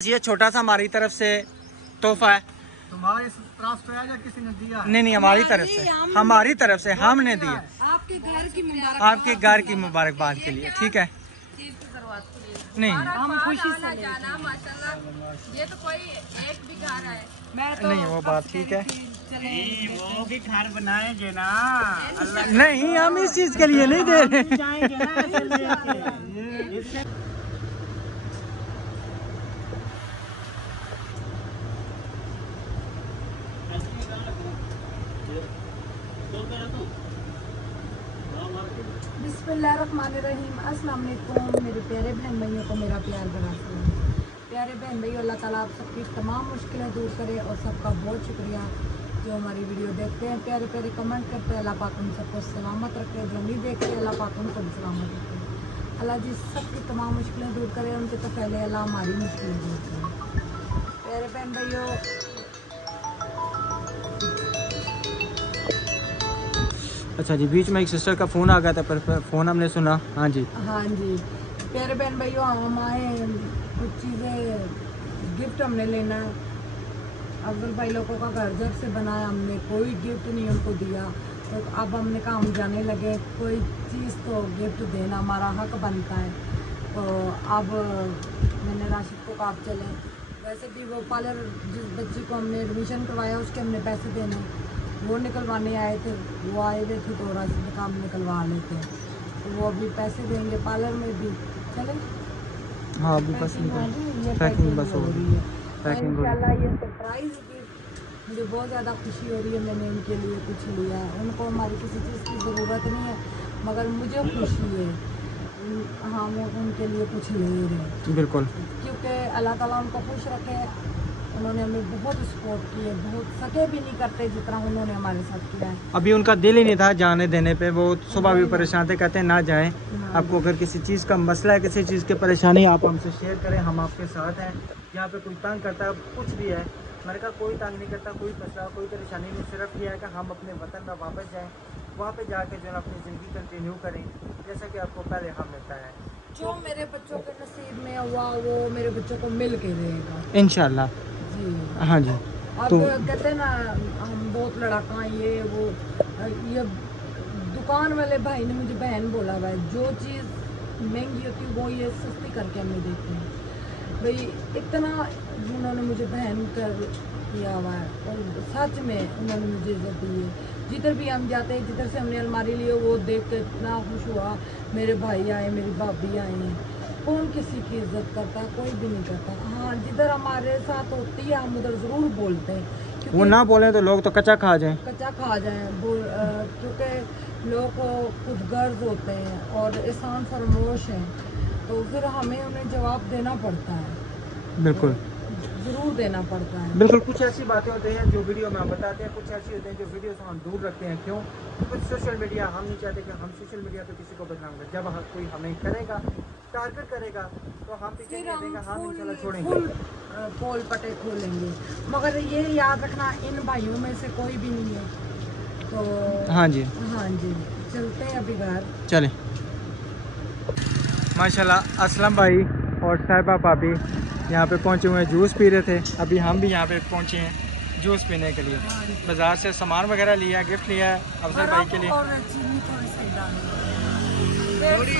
ये छोटा सा हमारी तरफ से तोहफा है। तुम्हारे तरफ से या किसी ने दिया? नहीं, हमारी तरफ से हमने दिया। आपके घर की मुबारकबाद के लिए, ठीक है। नहीं हम खुशी से जाना माशाल्लाह। ये तो कोई एक भी घर है। मैं तो नहीं, वो बात ठीक है। वो भी घर बनाएंगे ना। नहीं, हम इस चीज के लिए नहीं दे रहे। बिस्मिल्लाहिर्रहमानिर्रहीम। अस्सलाम वालेकुम मेरे प्यारे बहन भाइयों को मेरा प्यार बना सलाम। प्यारे बहन भाइयों, अल्लाह ताला आप सबकी तमाम मुश्किलें दूर करे और सबका बहुत शुक्रिया जो हमारी वीडियो देखते हैं, प्यारे प्यारे कमेंट करते हैं। अल्लाह पाक उन सबको सलामत रखे, जो नहीं देखते अल्लाह पाक उनको भी सलामत रखे। अल्लाह जी सबकी तमाम मुश्किलें दूर करे, उनके तो पहले अल्लाह हमारी मुश्किलें दूर करे। प्यारे बहन भाइयों, अच्छा जी, बीच में एक सिस्टर का फ़ोन आ गया था, पर फ़ोन हमने सुना। हाँ जी प्यारे बहन भाइयों, हम आए कुछ चीज़ें गिफ्ट हमने लेना है। अफजल भाई लोगों का घर जब से बनाया हमने कोई गिफ्ट नहीं उनको दिया, तो अब हमने कहा हम जाने लगे, कोई चीज़ तो गिफ्ट देना हमारा हक बनता है। तो अब मैंने राशिद को कहा आप चलें। वैसे भी वो पार्लर जिस बच्ची को हमने एडमिशन करवाया उसके हमने पैसे देने, वो निकलवाने आए थे, वो आए हुए थे तो राशिद का हम निकलवा लेते हैं। तो वो अभी पैसे देंगे पार्लर में भी। चले हाँ, अभी बस पैकिंग बस हो रही है। इंशाल्लाह ये सरप्राइज गिफ्ट मुझे बहुत ज़्यादा खुशी हो रही है। मैंने इनके लिए कुछ लिया है, उनको हमारी किसी चीज़ की ज़रूरत नहीं है, मगर मुझे खुशी है। हाँ, वो उनके लिए कुछ ले रहे हैं, बिल्कुल, क्योंकि अल्लाह ताला उनको खुश रखे। उन्होंने हमें बहुत सपोर्ट की है, बहुत सके भी नहीं करते जितना उन्होंने हमारे साथ किया है। अभी उनका दिल ही नहीं था जाने देने पे, वो सुबह भी परेशान थे, कहते हैं ना जाएं। आपको अगर किसी चीज़ का मसला है, किसी चीज़ की परेशानी, आप हमसे शेयर करें, हम आपके साथ हैं। यहाँ पे कोई तंग करता है, कुछ भी है, मैंने कहा कोई तंग नहीं करता, कोई मसला कोई परेशानी नहीं, सिर्फ ये है कि हम अपने वतन में वापस जाएँ, वहाँ पे जाके जो है अपनी ज़िंदगी कंटिन्यू करें जैसा कि आपको पहले हम मिलता है। जो मेरे बच्चों के नसीब में हुआ वो मेरे बच्चों को मिल के रहेगा इंशाल्लाह। जी हाँ जी। अब तो कहते हैं ना हम बहुत लड़ाका ये वो, ये दुकान वाले भाई ने मुझे बहन बोला हुआ है, जो चीज़ महंगी होती है वो ये सस्ती करके हमें देते हैं। भाई इतना उन्होंने मुझे बहन कर किया हुआ है और सच में उन्होंने मुझे इज्जत दी है। जिधर भी हम जाते हैं, जिधर से हमने अलमारी ली वो देख के इतना खुश हुआ, मेरे भाई आए, मेरी भाभी आई हैं। कौन किसी की इज्जत करता है? कोई भी नहीं करता। हाँ, जिधर हमारे साथ होती है हम उधर ज़रूर बोलते हैं, वो ना बोले तो लोग तो कच्चा खा जाएं। क्योंकि लोग खुद गर्ज होते हैं और एहसान फरमोश हैं, तो फिर हमें उन्हें जवाब देना पड़ता है। बिल्कुल, ज़रूर देना पड़ता है। बिल्कुल। कुछ ऐसी बातें होती हैं जो वीडियो में हम बताते हैं, कुछ ऐसी होती हैं जो वीडियो से हम दूर रखते हैं। क्यों? कुछ सोशल मीडिया, हम नहीं चाहते कि हम सोशल मीडिया पे किसी को बदनाम करें। जब कोई हमें करेगा, टारगेट करेगा, तो हम पीछे नहीं हटेगा, हम इंशाल्लाह छोड़ेंगे, पोल पटे खोलेंगे। मगर ये याद रखना, इन भाइयों में से कोई भी नहीं है। तो हाँ जी, चलते हैं अभी घर। चलें। माशाल्लाह असलम भाई और साहिबा भाभी यहाँ पे पहुँचे हुए हैं, जूस पी रहे थे। अभी हम भी यहाँ पे पहुँचे हैं जूस पीने के लिए। बाज़ार से सामान वगैरह लिया, गिफ्ट लिया है अफजल भाई के लिए,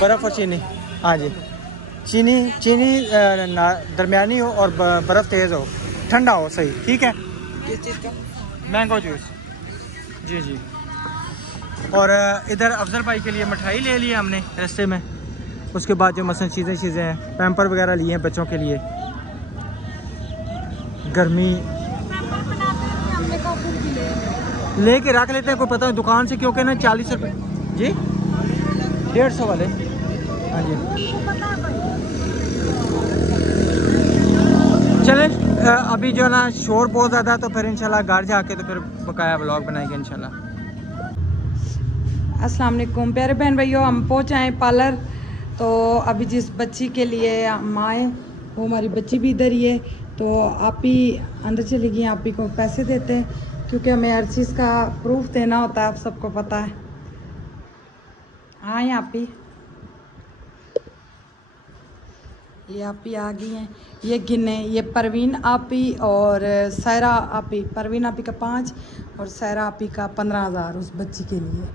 बर्फ़ और चीनी। हाँ जी, चीनी दरमियानी हो और बर्फ़ तेज़ हो, ठंडा हो, सही, ठीक है। किस चीज़ का? Mango juice. जी। और इधर अफजल भाई के लिए मिठाई ले ली हमने रास्ते में। उसके बाद जो मसलन चीज़ें हैं, पैम्पर वगैरह लिए हैं बच्चों के लिए, गर्मी ले के रख लेते हैं, कोई पता है दुकान से, क्योंकि ना 40 रुपये जी, 150 वाले। हाँ जी, चलें। अभी जो है ना शोर बहुत ज़्यादा, तो फिर इंशाल्लाह घर जाके तो फिर बकाया व्लॉग बनाएंगे इंशाल्लाह। अस्सलाम वालेकुम प्यारे बहन भाइयों, हम पहुँच आए पार्लर। तो अभी जिस बच्ची के लिए हम आए वो हमारी बच्ची भी इधर ही है, तो आप ही अंदर चली गई, आप ही को पैसे देते हैं क्योंकि हमें हर चीज़ का प्रूफ देना होता है, आप सबको पता है। हाँ, आप ही ये आपी आ गई हैं, ये गिने, ये परवीन आपी और सायरा आपी। परवीन आपी का 5 और सायरा आपी का 15,000 उस बच्ची के लिए।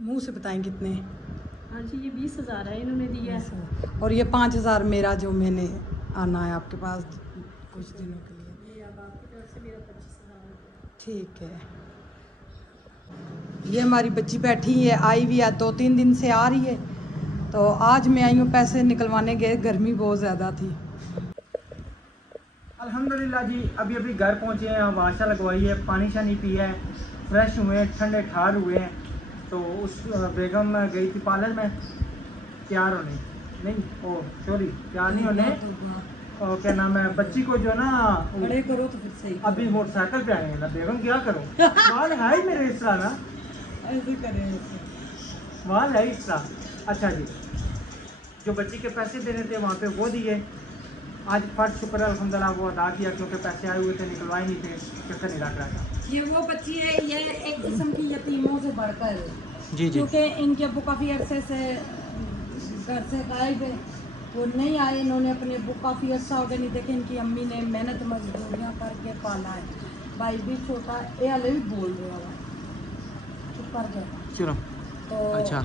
मुंह से बताएं कितने? हाँ जी, ये 20,000 है इन्होंने दिया है। और ये 5,000 मेरा, जो मैंने आना है आपके पास कुछ दिनों के लिए। ये अब आपकी तरफ से मेरा 25,000। ठीक है। ये हमारी बच्ची बैठी है, आई भी है, 2-3 दिन से आ रही है। तो आज मैं आई हूँ पैसे निकलवाने गए, गर्मी बहुत ज़्यादा थी। अल्हम्दुलिल्लाह जी, अभी अभी घर पहुँचे हैं, वाशा लगवाई है, पानी शानी पिया है, फ्रेश हुए हैं, ठंडे ठार हुए हैं। तो उस बेगम गई थी पार्लर में तैयार होने, नहीं ओ सॉरी तैयार नहीं होने, और क्या नाम है, बच्ची को जो ना खड़े करो तो फिर सही। अभी मोटरसाइकिल पे आए हैं ना बेगम, क्या करो माल है ही मेरे इस तरह ना, ऐसे करें। माल है इस तरह। अच्छा जी, जो बच्ची के पैसे देने थे वहाँ पे वो दिए। आज फर्ज शुक्र है अल्हम्दुलिल्लाह वो अदा किया, क्योंकि पैसे आए हुए थे, निकलवाए नहीं थे, चक्कर नहीं लग रहा था। ये वो बच्ची है, ये एक किस्म की यतीमों से बढ़कर है। जी जी, क्योंकि इनके अब्बू काफ़ी अरसे से घर से गायब है, वो नहीं आए। इन्होंने अपने अब्बू काफ़ी अर्सा हो गया नहीं देखे। इनकी अम्मी ने मेहनत मजदूरियाँ करके पाला है। भाई भी छोटा है, ये हाले भी बोल रहे हो, चुप कर गया। चलो तो अच्छा,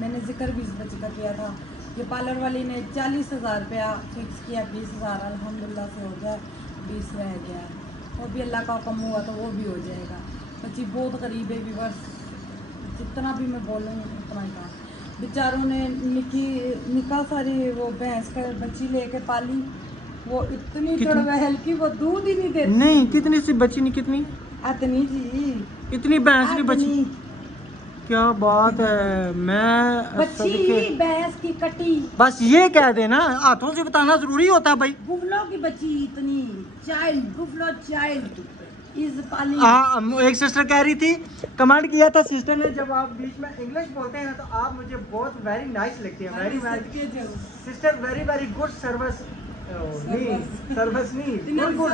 मैंने जिक्र भी इस बच्ची का किया था। ये पार्लर वाली ने 40,000 रुपया फिक्स किया, 20,000 अल्हम्दुलिल्लाह से हो गया, 20 रह गया। वो भी अल्लाह का हुक्म हुआ तो वो भी हो जाएगा। बच्ची बहुत गरीब है, व्यूअर्स, जितना भी मैं बोलूँ उतना ही कहा। बेचारों ने निका सारी वो भैंस का बच्ची लेके पाली, वो इतनी चढ़वहल की वो दूध ही नहीं देती। नहीं कितनी सी बच्ची नहीं, कितनी इतनी जी, इतनी भैंस की बच्ची, इतनी। क्या बात है। मैं बच्ची ही भैंस की कटी, बस ये कह देना, हाथों से बताना जरूरी होता है भाई। बुफलो की बच्ची इतनी, चाइल्ड, बुफलो चाइल्ड इज पाली। हाँ, एक सिस्टर कह रही थी, कमेंट किया था सिस्टर ने, जब आप बीच में इंग्लिश बोलते हैं तो आप मुझे बहुत वेरी नाइस लगती है। Very very sister, very very good service, नहीं सर्विस नहीं, good good,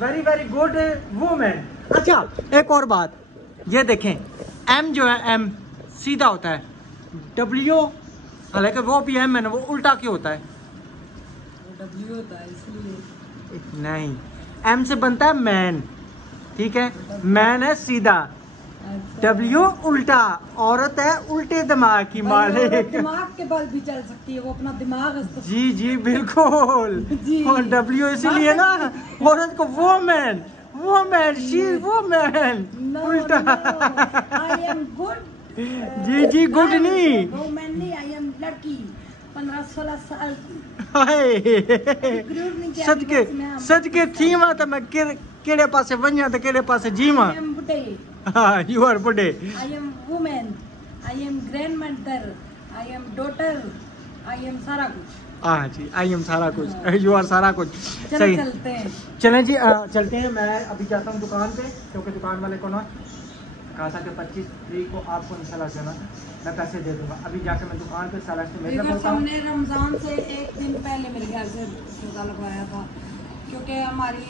very very good women. अच्छा एक और बात, ये देखें, एम जो है एम सीधा होता है, डब्ल्यू हालांकि वो भी एम है ना, वो उल्टा क्यों होता है? डब्ल्यू होता है इसलिए। नहीं, एम से बनता है मैन, ठीक है, मैन है सीधा, डब्ल्यू उल्टा, औरत है उल्टे दिमाग की मालिक। दिमाग के बल भी चल सकती है, वो अपना दिमाग जी जी बिल्कुल जी। और डब्ल्यू इसीलिए ना, औरत को वोमैन, वोमैन शी वोमैन उल्टा। आई एम गुड, जी जी गुड नहीं, वोमैन नहीं, आई एम लड़की 15-16 साल की। सच के थी मां तो मैं केड़े पासे वञा तो केड़े पासे जीवा। आई एम बुढ़े, हाँ यू आर बुढ़े। I am women, I am grandmother, I am daughter, I am सारा कुछ। हाँ जी, आई एम सारा कुछ, यू आर सारा कुछ। चलो सही, चलते हैं। चलें जी, चलते हैं। मैं अभी जाता हूँ दुकान पे, क्योंकि दुकान वाले को ना कहा था कि 25 तारीख को आपको इंशाल्लाह से ना मैं पैसे दे दूंगा। अभी जाके मैं दुकान पे साला से मेरा बोलता हूँ। हमने रमज़ान से एक दिन पहले मेरे घर से सौदा लगवाया था, क्योंकि हमारी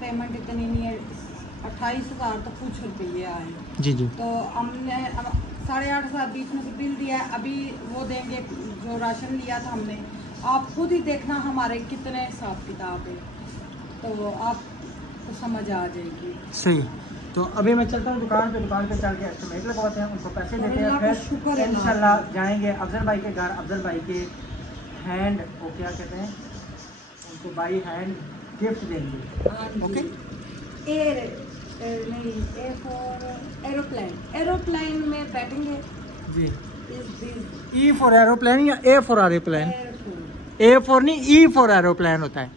पेमेंट इतनी नहीं है, 28,000 तो कुछ रुपये आए। जी जी, तो हमने 8,500 बीच में से बिल दिया है, अभी वो देंगे जो राशन लिया था हमने। आप खुद ही देखना हमारे कितने हिसाब किताब है, तो आपको समझ आ जाएगी। सही। तो अभी मैं चलता हूँ दुकान पे चल के एस्टिमेट लगवाते हैं, उनको पैसे देते हैं, फिर इंशाल्लाह जाएंगे अफजल भाई के घर। अफजल भाई के हैंड, वो क्या कहते हैं, उनको बाई हैंड गिफ्ट देंगे। ओके, नहीं, ए फॉर एरोप्लेन, एरोप्लेन में बैठेंगे जी। इस ई फॉर एरोप्लेन या A for aeroplane? A for नहीं, ई फॉर एरोप्लेन होता है।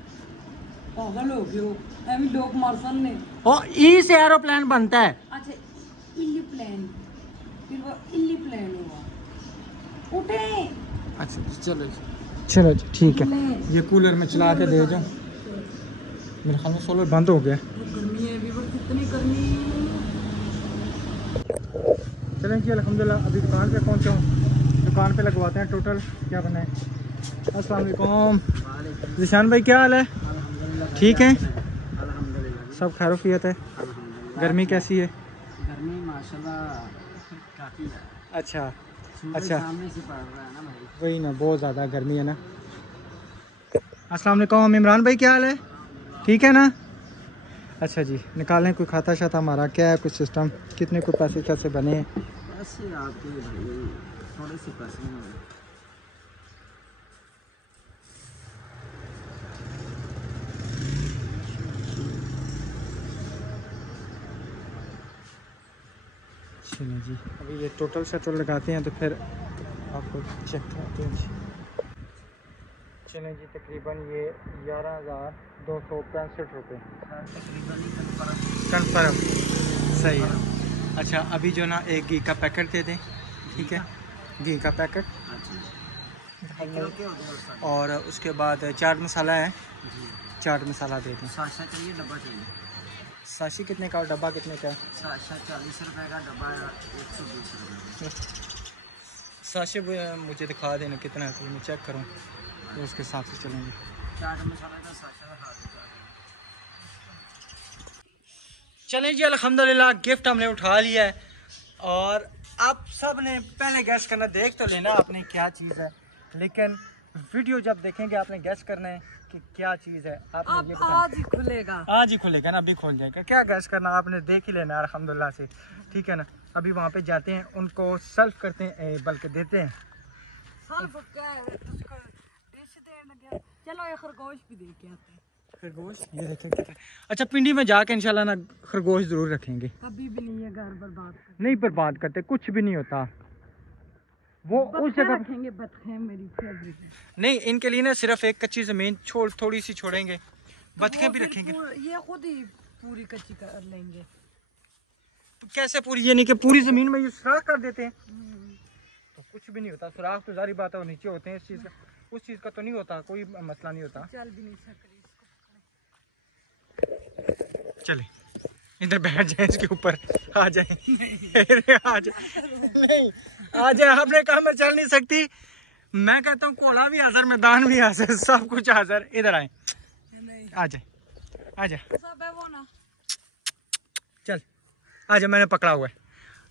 पागल हो गए हो, अभी लोग मार्शल ने। और ई से एरोप्लेन बनता है। अच्छा, इलीप्लेन, फिर वो इलीप्लेन हुआ। उठे, अच्छा चलो चलो ठीक है, ये कूलर में चला के दे जाओ। मेरे ख्याल में सोलर बंद हो गया। गर्मी है, कितनी गर्मी। चलें जी, अल्हम्दुलिल्लाह अभी दुकान पे पहुंचा हूँ, दुकान पे लगवाते हैं टोटल क्या बना है। अस्सलाम वालेकुम जिशान भाई, क्या हाल है? ठीक है, सब खैरियत है। गर्मी कैसी है? गर्मी माशाल्लाह काफ़ी है। अच्छा, अच्छा सामने से पड़ रहा है ना भाई। वही ना, बहुत ज़्यादा गर्मी है ना। अस्सलाम वालेकुम इमरान भाई, क्या हाल है? ठीक है ना? अच्छा जी, निकालें कोई खाता शाता हमारा, क्या है कुछ सिस्टम, कितने को पैसे कैसे बने? ऐसे आपके भाई थोड़े से पैसे हैं। चलिए जी, अभी ये टोटल शटल लगाते हैं तो फिर आपको चेक कराते हैं जी। चलें जी, तकरीबन ये 11,265 रुपये कन्फर्म। सही है। अच्छा अभी जो ना एक घी का पैकेट दे दें, ठीक है? घी का पैकेट और उसके बाद चाट मसाला है, चाट मसाला दे दें। साशा चाहिए, डब्बा चाहिए। साशी कितने का और डब्बा कितने का है? साशा 40 रुपए का, डब्बा 120 रुपए। साशी मुझे दिखा देना कितना है, तो मैं चेक करूँ तो उसके हिसाब से चलेंगे। चाट मसाला का साशा का हाथ होगा। चलें जी, अल्हम्दुलिल्लाह गिफ्ट हमने उठा लिया है और आप सब ने पहले गैस करना, देख तो लेना आपने क्या चीज़ है, लेकिन वीडियो जब देखेंगे आपने गैस करना है कि क्या चीज़ है। आपने अब ये बताना, आज ही खुलेगा। आज ही खुलेगा ना, अभी खुल जाएगा। क्या गैस करना आपने देख ही लेना अल्हम्दुलिल्लाह से, ठीक है ना? अभी वहाँ पे जाते हैं, उनको सल्व करते हैं, बल्कि देते हैं। सल्फ क्या है, तुझको डिश देने गया। चलो ये खरगोश भी दे के आते हैं। खरगोश ये देखें कितना। अच्छा पिंडी में जाके इंशाल्लाह ना खरगोश ज़रूर रखेंगे। कभी भी नहीं है घर बर्बाद कर। नहीं बर्बाद करते, कुछ भी नहीं होता वो उस जगह रखेंगे, बतखें मेरी फेवरेट है। नहीं, इनके लिए ना सिर्फ एक कच्ची ज़मीन छोड़ थोड़ी सी छोड़ेंगे, बतखें भी फिर रखेंगे। ये खुद ही पूरी कच्ची कर लेंगे। तो कैसे पूरी, ये नहीं कि पूरी ज़मीन में ये सुराख कर देते हैं तो कुछ भी नहीं होता। सुराख तो जारी बात है वो नीचे होते हैं, इस चीज़ का उस चीज़ का तो नहीं होता, कोई मसला नहीं होता। चल भी नहीं सकते। चले इधर बैठ जाए, इसके ऊपर आ जाए। आ जाए नहीं, आ जाए। आपने कहा मैं चल नहीं सकती, मैं कहता हूँ कोला भी हाजिर, मैदान भी हाजिर, सब कुछ हाजिर। इधर आए, आ जाए आ जाए, सब है वो ना। चल आ जाए, मैंने पकड़ा हुआ है,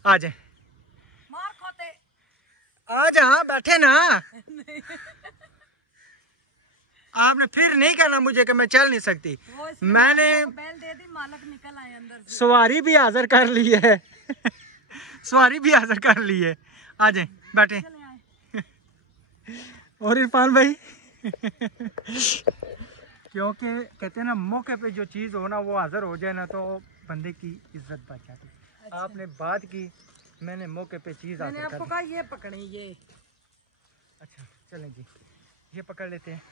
आ जाए। मार खोते। आ जा, बैठे ना। आपने फिर नहीं कहना मुझे कि मैं चल नहीं सकती। मैंने बैल दे दी, मालक निकल आए अंदर से। सवारी भी हाजिर कर ली है। सवारी भी हाजिर कर ली है, आ जाए बैठे। और इरफान भाई क्योंकि कहते हैं ना मौके पे जो चीज़ हो ना वो हाजिर हो जाए ना तो बंदे की इज्जत बच जाती है। अच्छा। आपने बात की, मैंने मौके पे चीज़ हाजिर कर आपको दी। कहा ये पकड़े ये। अच्छा चलें जी, ये पकड़ लेते हैं।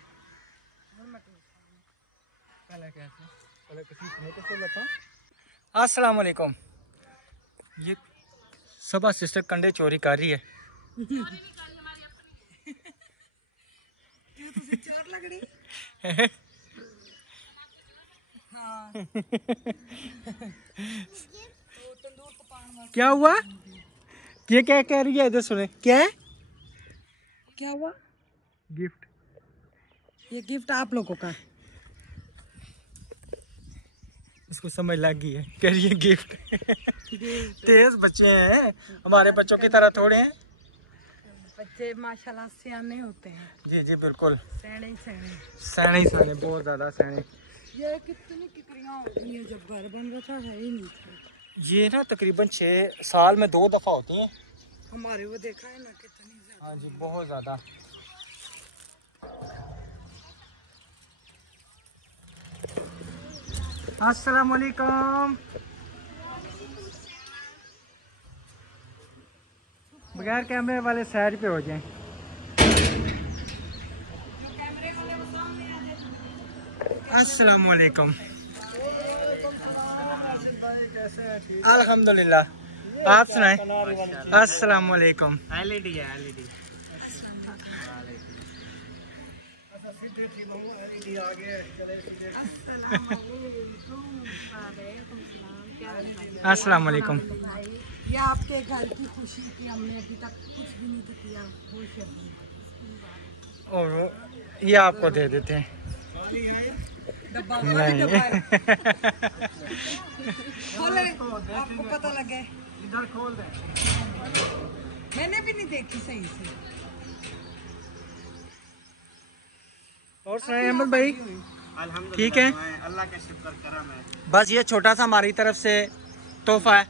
अस्सलाम वालेकुम। ये सबा सिस्टर कंडे चोरी कर रही है। चोर लग रही। क्या हुआ? ये क्या कह रही है, इधर सुने। क्या है? क्या हुआ? गिफ्ट। ये गिफ्ट आप लोगों का। इसको समझ लग गई है, कह रही है गिफ्ट। तेज बच्चे हैं, हमारे बच्चों की तरह थोड़े हैं। बच्चे माशाल्लाह सियाने होते हैं। जी जी बिल्कुल, सैने सैने सैने, बहुत ज्यादा सैने। ये कितनी किकरियां होती हैं, जब घर बन रहा था है ही नहीं था। ये ना तकरीबन 6 साल में 2 दफा होती हैं। हमारे वो देखा है ना कितनी ज्यादा। हाँ जी बहुत ज्यादा। अस्सलाम वालेकुम। बगैर कैमरे वाले साइड पे हो जाएं। अस्सलाम वालेकुम। अल्हम्दुलिल्लाह, आप सुनाएं। अस्सलाम वालेकुम। एलईडी है, एलईडी। अस्सलाम वालेकुम। ये आपके घर की खुशी की हमने अभी तक कुछ भी नहीं तो किया। और ये आपको दे देते हैं। डब्बा नहीं खोले, आपको पता लगे। इधर खोल दे। मैंने भी नहीं देखी सही से। और सुनाए अहमद भाई, ठीक है? अल्लाह का शुक्र करम है। बस ये छोटा सा हमारी तरफ से तोहफा है।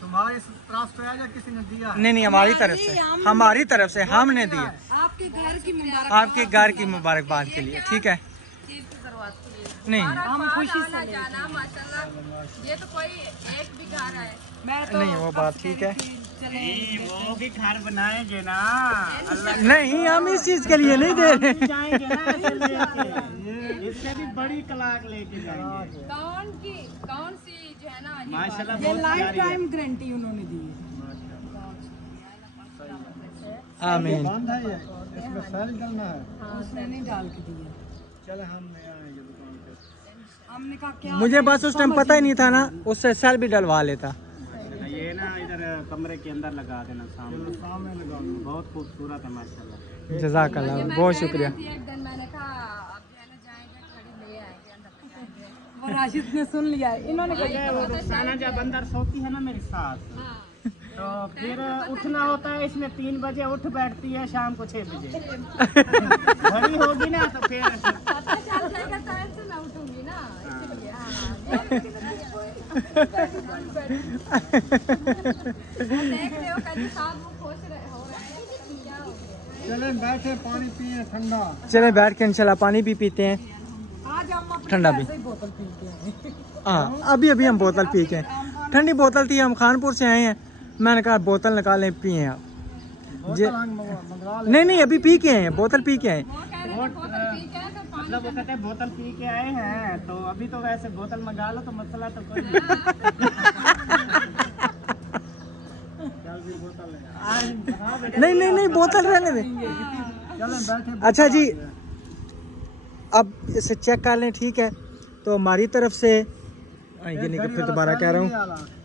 तुम्हारे तरफ से या किसी ने दिया? नहीं, हमारी तरफ से, हमारी तरफ से हमने दिया, आपके घर की मुबारक, आपके घर की मुबारकबाद के लिए, ठीक है? नहीं, हम खुशी से जाना माशाल्लाह। ये तो कोई एक भी घर है। मैं तो नहीं वो बात ठीक है। वो भी घर बनाएंगे ना, अल्लाह नहीं, हम इस चीज के लिए नहीं दे रहे। जाएंगे ना ऐसे लेके। इससे भी बड़ी कलाक लेके जाएंगे। कौन सी जो है ना माशाल्लाह ये बहुत लाइफ प्यारी है। टाइम गारंटी उन्होंने दी है। आमीन। बंद है ये, इसमें सेल डालना है। उसने नहीं डाल के दिया। चल हम ले आएंगे दुकान पे। हमने कहा क्या मुझे बस उस टाइम पता ही नहीं था ना, उससे सेल भी डलवा लेता। ये ना इधर कमरे के अंदर लगा देना, सामने लगा दो। बहुत खूबसूरत है माशाल्लाह। जज़ाकल्लाह, बहुत शुक्रिया। एक दिन मैंने कहा अब जो है ना जाएंगे खड़ी ले आएंगे अंदर जाएंगे। वो राशिद ने सुन लिया है। इन्होंने कहा वो रुखसाना जब अंदर सोती है ना मेरी सास, तो फिर उठना होता है, इसमें 3 बजे उठ बैठती है, शाम को 6 बजे घड़ी होगी ना तो फिर पता चल जाएगा टाइम से मैं उठूंगी ना, इसलिए देख रहे हो कैसे साथ वो खुश हो रहे हैं। क्या हो गया? चले बैठे पानी पिए ठंडा। चले बैठ के इंशाल्लाह पानी भी पीते हैं, आज हम अपनी ठंडा भी। ऐसे ही बोतल पी के आए। हाँ, अभी हम बोतल पी के, ठंडी बोतल थी, हम खानपुर से आए हैं, मैंने कहा बोतल निकालें, पिए आप। नहीं, अभी पी के आए हैं, बोतल पी के आए। मतलब वो कहते हैं बोतल पी के आए हैं, तो अभी तो वैसे बोतल मंगा लो तो मसला तो कोई नहीं। नहीं, बोतल रहने दे। अच्छा जी, अब इसे चेक कर लें, ठीक है? तो हमारी तरफ से ये नहीं कि फिर दोबारा कह रहा हूँ,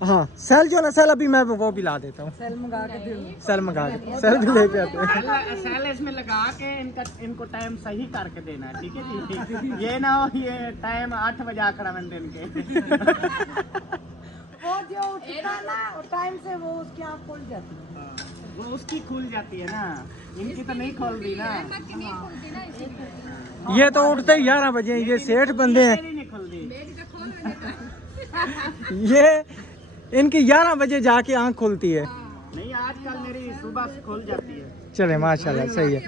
हाँ सेल जो ना, सेल अभी मैं वो भी ला देता हूँ, सेल मंगा के दे। सेल मंगा के, सेल भी लेके आते हैं। सेल इसमें लगा के इनको टाइम सही करके देना है, ठीक है जी? ये ना हो ये टाइम 8 बजे आंकड़ा में दिन के। वो जो उठता ना टाइम से वो उसकी आँख खुल जाती है। वो उसकी खुल जाती है ना, इनकी तो नहीं खोल दी ना। ये तो उठते ही 11 बजे, ये सेठ बंदे हैं, नहीं खुल दी। ये इनकी 11 बजे जाके आँख खुलती है। नहीं आजकल मेरी सुबह से खुल जाती है। चले माशाल्लाह, सही है,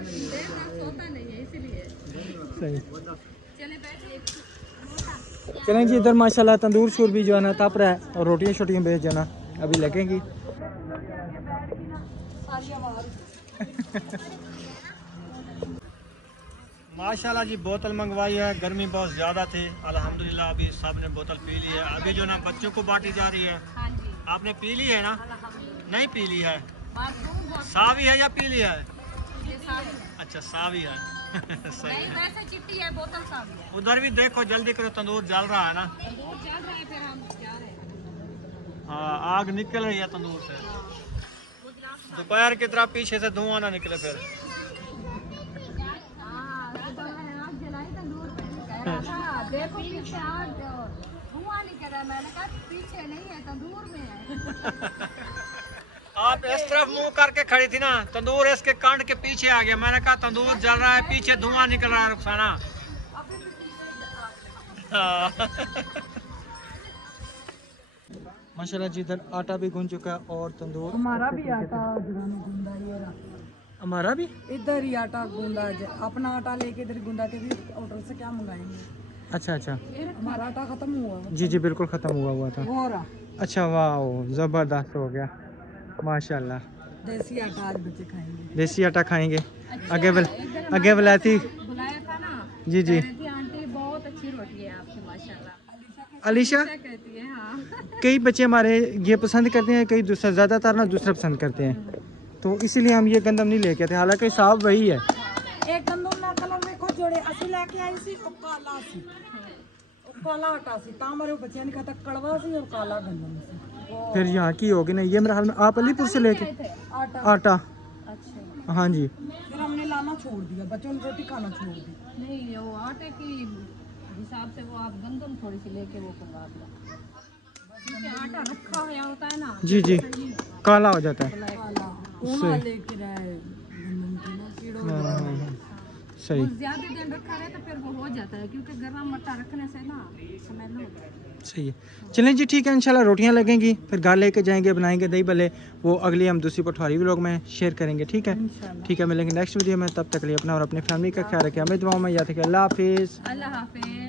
सही। चलें जी, इधर माशाल्लाह तंदूर शूर भी जो है ना तप रहा है, और रोटियां शोटियां बेच जाना अभी लगेंगी। माशाल्लाह जी, बोतल मंगवाई है, गर्मी बहुत ज़्यादा थी, अल्हम्दुलिल्लाह अभी सब ने बोतल पी ली है। अभी जो ना बच्चों को बांटी जा रही है। आपने पी ली है ना? नहीं पी ली है? सावी है या पी ली है? अच्छा सावी है। सही है। वैसे चिट्टी है, बोतल सावी है। उधर भी देखो, जल्दी करो, तंदूर जल रहा है ना। तंदूर जल रहा है, फिर हम जा रहे हैं। हाँ, आग निकल रही है तंदूर से। दोपहर की तरह पीछे से धुआं ना निकले फिर। आग जलाई तंदूर पे, कह रहा था देखो पीछे आग धुआं निकल रहा है। मैंने कहा पीछे नहीं है, तंदूर में है। आप इस तरफ मुंह करके खड़ी थी ना, तंदूर इसके कांड के पीछे आ गया। मैंने कहा तंदूर जल रहा है, पीछे धुआं निकल रहा है रुखसाना। माशाल्लाह जी, इधर आटा भी गूंज चुका है और तंदूर हमारा भी आटा गूंदा ही है। हमारा भी इधर ही आटा गूंदा है। अपना आटा लेके इधर गूंदा के भी होटल से क्या मंगाएंगे। अच्छा, हमारा आटा खत्म हुआ। जी बिल्कुल ख़त्म हुआ था। वो रहा अच्छा, वाह, ज़बरदस्त हो गया माशाल्लाह। देसी आटा आज बच्चे खाएंगे। देसी आटा खाएंगे। आगे वलायती बुलाया था ना, जी कह रही थी आंटी बहुत अच्छी रोटी है आपकी माशाल्लाह। अलीशा, कहती है हाँ। कई बच्चे हमारे ये पसंद करते हैं, कई दूसरा, ज़्यादातर ना दूसरा पसंद करते हैं, तो इसीलिए हम ये गंदम नहीं लेके आते, हालांकि साफ वही है। एक गंदम ना कलर देखो जोड़े असली लेके आई सी और काला सी, और काला आटा सी, तामरे बच्चे नहीं खाता, कड़वा सी और काला गंदम सी। फिर यहाँ की होगी ना, ये मेरे हाल में आप अलीपुर से लेके आटा आटा। अच्छा, हाँ जी, फिर हमने लाना छोड़ दिया, बच्चों ने रोटी खाना छोड़ दी। नहीं वो आटे की हिसाब से वो आप गंदम थोड़ी सी लेके वो करवा दो, क्योंकि आटा रखा हुआ होता है ना। जी काला हो जाता है। काला कोना लेके रहे गंदम की ना कीड़ों सही ज्यादा दिन रखा रहे तो फिर वो हो जाता है, क्योंकि गर्म मट्टा रखने से ना स्मेल होता है। सही है। चलें जी ठीक है, इंशाल्लाह रोटियां लगेंगी, फिर घर लेके जाएंगे, बनाएंगे दही भले, वो अगली हम दूसरी पठवारी व्लॉग में शेयर करेंगे। ठीक है, ठीक है, मिलेंगे नेक्स्ट वीडियो में। तब तक के लिए अपना और अपनी फैमिली का ख्याल रखें, हमें दुआओं में याद रखें। अल्लाह हाफिज़। अल्लाह हाफिज।